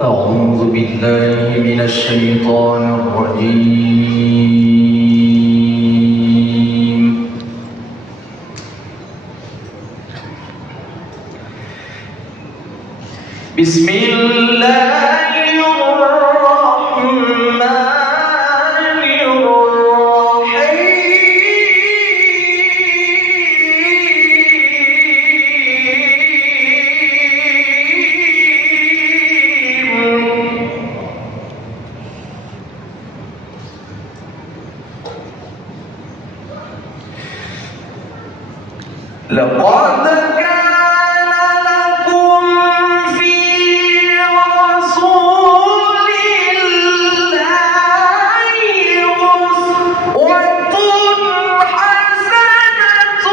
أعوذ بالله من الشيطان الرجيم. بسم الله الرحمن لقد كان لكم في رسول الله أسوة حسنة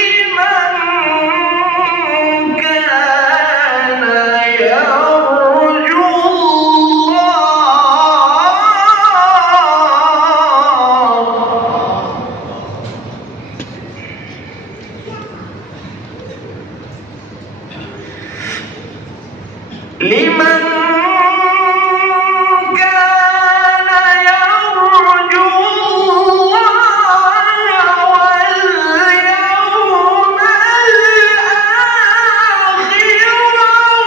لمن كان يرجو لمن كان يرجو الله واليوم الآخر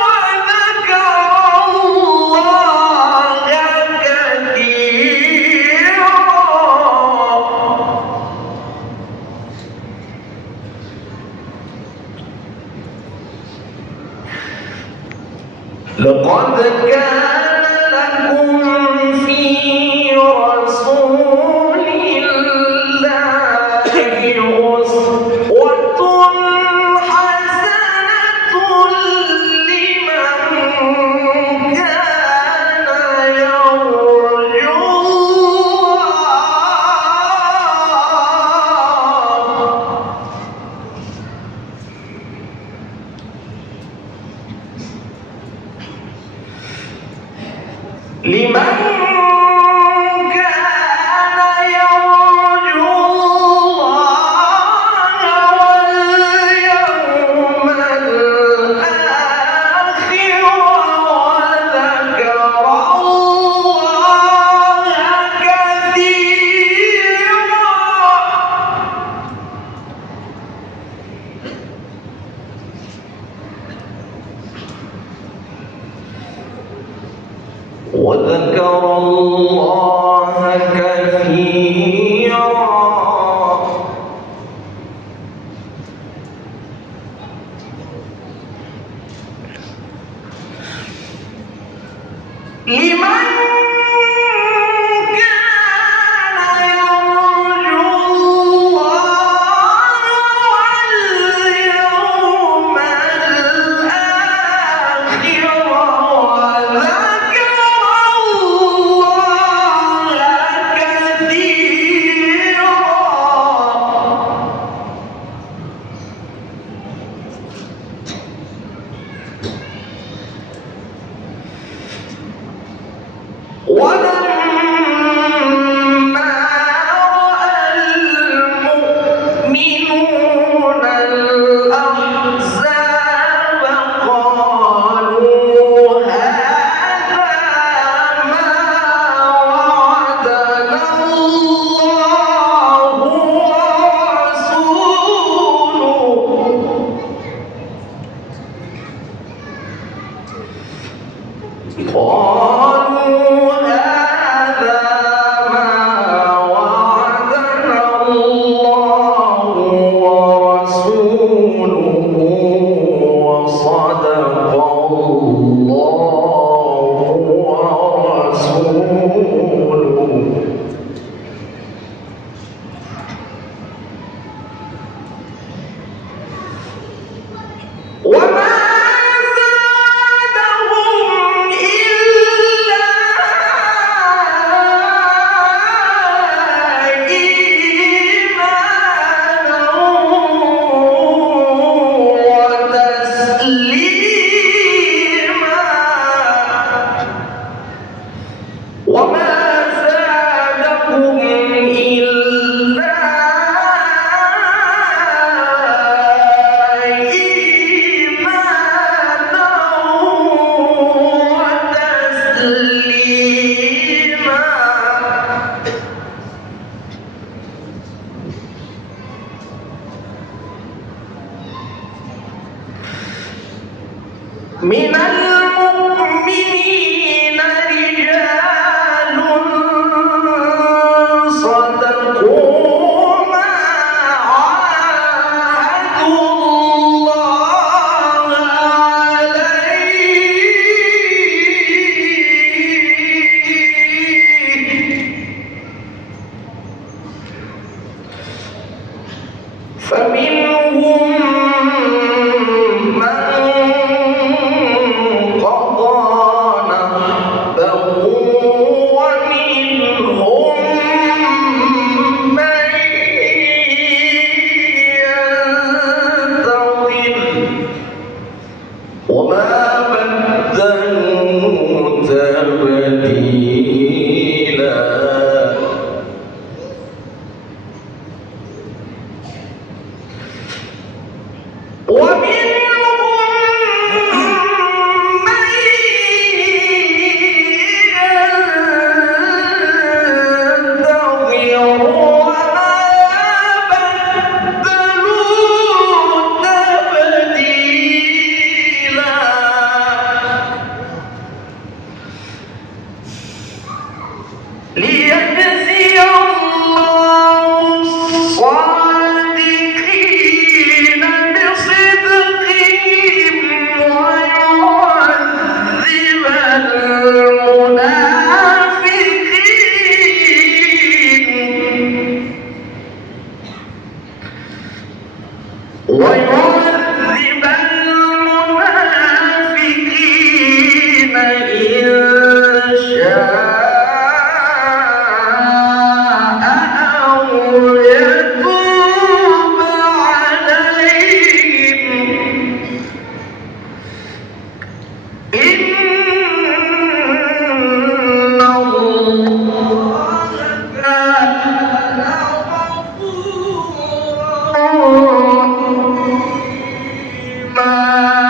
وذكر الله كثيرا. لقد كان لكم في رسول الله أسوة حسنة لمن كان يرجو لمن كان يرجو الله واليوم الآخر وذكر الله كثيرا. وذكر الله كثيرا. لمن كان يرجو الله واليوم الآخر وذكر الله كثيرا. من المؤمنين رجال صدقوا ما عاهدوا الله عليه فمنهم من قضى نحبه ومنهم من ينتظر وما بدلوا تبديلا ليجزي الله الصادقين بصدقهم ويعذب المنافقين إن شاء أو يتوب عليهم إن الله كان غفورا رحيما